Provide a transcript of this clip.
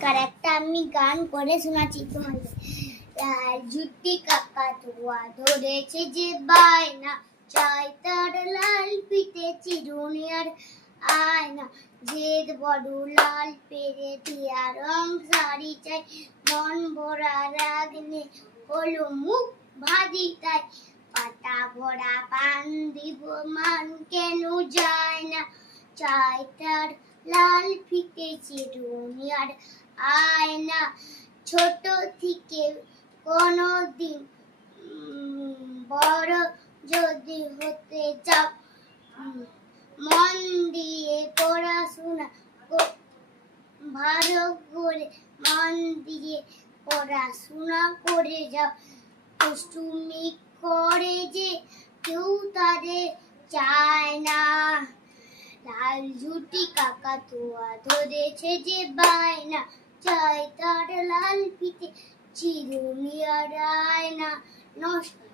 নমস্কার, একটা আমি গান করে শোনাচ্ছি তোমাদের। জুটি কাকাতুয়া ধরেছে যে বায়না, চাই তার লাল পিঠে চিরুনি আর আয়না। জেদ বড় লাল পেরে টিয়া রং শাড়ি চাই, মন ভরা রাগ নে হলো মুখ ভাজি তাই। পাতা ভরা পান দিব মান কেন যায় না, চাই তার লাল ফিতে চিরুনি আর আয়না। ছোট থেকে কোনদিন বড় যদি হতে চাও, মন দিয়ে পড়াশোনা ভালো করে মন দিয়ে পড়াশোনা করে যাও। দুষ্টুমি করে যে কেউ তাদের চায় না, লাল ঝুটি কাকাতুয়া ধরেছে যে বায়না, চাই তার লাল ফিতে চিরুনি আর আয়না। নমস্কার।